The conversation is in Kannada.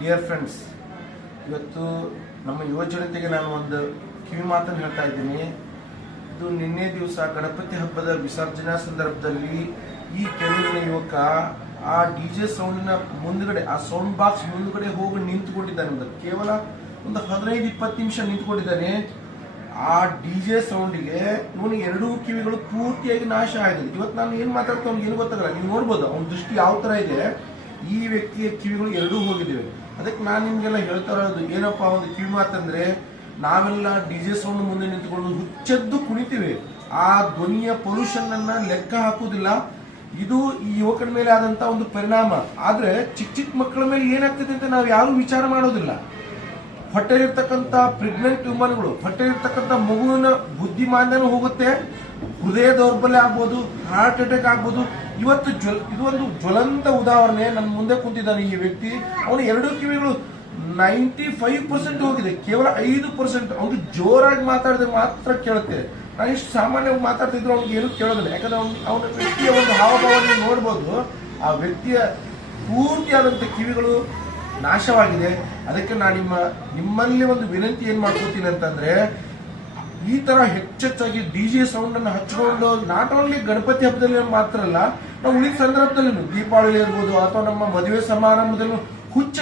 ಡಿಯರ್ ಫ್ರೆಂಡ್ಸ್ ಇವತ್ತು ನಮ್ಮ ಯುವಜನತೆಗೆ ನಾನು ಒಂದು ಕಿವಿ ಮಾತನ್ನು ಹೇಳ್ತಾ ಇದ್ದೀನಿ ಇದು ನಿನ್ನೆ ದಿವಸ ಗಣಪತಿ ಹಬ್ಬದ ವಿಸರ್ಜನಾ ಸಂದರ್ಭದಲ್ಲಿ ಈ ಕೆಲವಿನ ಯುವಕ ಆ ಡಿ ಜೆ ಸೌಂಡಿನ ಮುಂದ್ಗಡೆ ಆ ಸೌಂಡ್ ಬಾಕ್ಸ್ ಮುಂದ್ಗಡೆ ಹೋಗಿ ನಿಂತುಕೊಂಡಿದ್ದಾನೆ ಒಂದು ಕೇವಲ ಒಂದು ಹದಿನೈದು ಇಪ್ಪತ್ತು ನಿಮಿಷ ನಿಂತುಕೊಂಡಿದ್ದಾನೆ ಆ ಡಿ ಜೆ ಸೌಂಡಿಗೆ ಇವನಿಗೆ ಎರಡೂ ಕಿವಿಗಳು ಪೂರ್ತಿಯಾಗಿ ನಾಶ ಆಗಿದೆ ಇವತ್ತು ನಾನು ಏನು ಮಾತಾಡ್ತಾ ಅವ್ನಿಗೆ ಏನು ಗೊತ್ತಾಗಲ್ಲ ನೀವು ನೋಡ್ಬೋದು ಅವ್ನ ದೃಷ್ಟಿ ಯಾವ ಥರ ಇದೆ ಈ ವ್ಯಕ್ತಿಯ ಕಿವಿಗಳು ಎರಡೂ ಹೋಗಿದ್ದೇವೆ ಅದಕ್ಕೆ ನಾನು ನಿಮಗೆಲ್ಲ ಹೇಳ್ತಾ ಇರೋದು ಏನಪ್ಪ ಒಂದು ಕಿವಿ ಮಾತಂದ್ರೆ ನಾವೆಲ್ಲ ಡಿ ಜೆ ಸೌಂಡ್ ಮುಂದೆ ನಿಂತ್ಕೊಂಡು ಹುಚ್ಚದ್ದು ಕುಣಿತೀವಿ ಆ ಧ್ವನಿಯ ಪೊಲ್ಯೂಷನ್ ಅನ್ನ ಲೆಕ್ಕ ಹಾಕುವುದಿಲ್ಲ ಇದು ಈ ಯುವಕರ ಮೇಲೆ ಆದಂತ ಒಂದು ಪರಿಣಾಮ ಆದ್ರೆ ಚಿಕ್ಕ ಚಿಕ್ಕ ಮಕ್ಕಳ ಮೇಲೆ ಏನಾಗ್ತದೆ ಅಂತ ನಾವು ಯಾರು ವಿಚಾರ ಮಾಡೋದಿಲ್ಲ ಹೊಟ್ಟೆಲಿರ್ತಕ್ಕಂಥ ಪ್ರೆಗ್ನೆಂಟ್ ವಿಮನ್ಗಳು ಹೊಟ್ಟೆಲಿರ್ತಕ್ಕಂಥ ಮಗುವಿನ ಬುದ್ಧಿಮಾಂದ್ಯನೂ ಹೋಗುತ್ತೆ ಹೃದಯ ದೌರ್ಬಲ್ಯ ಆಗ್ಬೋದು ಹಾರ್ಟ್ ಅಟ್ಯಾಕ್ ಆಗ್ಬೋದು ಇವತ್ತು ಜ್ವಲ್ ಇದು ಒಂದು ಜ್ವಲಂತ ಉದಾಹರಣೆ ನನ್ನ ಮುಂದೆ ಕುಂತಿದ್ದಾನೆ ಈ ವ್ಯಕ್ತಿ ಅವನು ಎರಡು ಕಿವಿಗಳು ನೈಂಟಿ ಫೈವ್ ಪರ್ಸೆಂಟ್ ಹೋಗಿದೆ ಕೇವಲ ಐದು ಪರ್ಸೆಂಟ್ ಅವ್ರು ಜೋರಾಗಿ ಮಾತಾಡಿದ್ರೆ ಮಾತ್ರ ಕೇಳುತ್ತೆ ನಾನು ಇಷ್ಟು ಸಾಮಾನ್ಯವಾಗಿ ಮಾತಾಡ್ತಿದ್ರು ಅವ್ನಿಗೆ ಏನು ಕೇಳೋದಿಲ್ಲ ಯಾಕಂದ್ರೆ ಅವ್ನು ಅವನ ವ್ಯಕ್ತಿಯ ಒಂದು ಹಾವಭಾವ ನೋಡ್ಬೋದು ಆ ವ್ಯಕ್ತಿಯ ಪೂರ್ತಿಯಾದಂಥ ಕಿವಿಗಳು ನಾಶವಾಗಿದೆ ಅದಕ್ಕೆ ನಾನು ನಿಮ್ಮ ನಿಮ್ಮಲ್ಲಿ ಒಂದು ವಿನಂತಿ ಏನ್ ಮಾಡ್ಕೋತೀನಿ ಅಂತಂದ್ರೆ ಈ ತರ ಹೆಚ್ಚೆಚ್ಚಾಗಿ ಡಿ ಜಿ ಸೌಂಡ್ ಅನ್ನು ಹಚ್ಕೊಂಡು ನಾಟ್ ಓನ್ಲಿ ಗಣಪತಿ ಹಬ್ಬದಲ್ಲಿ ಮಾತ್ರ ಅಲ್ಲ ನಾವು ಉಳಿದ ಸಂದರ್ಭದಲ್ಲಿ ದೀಪಾವಳಿ ಇರ್ಬೋದು ಅಥವಾ ನಮ್ಮ ಮದುವೆ ಸಮಾರಂಭದಲ್ಲೂ ಹುಚ್ಚ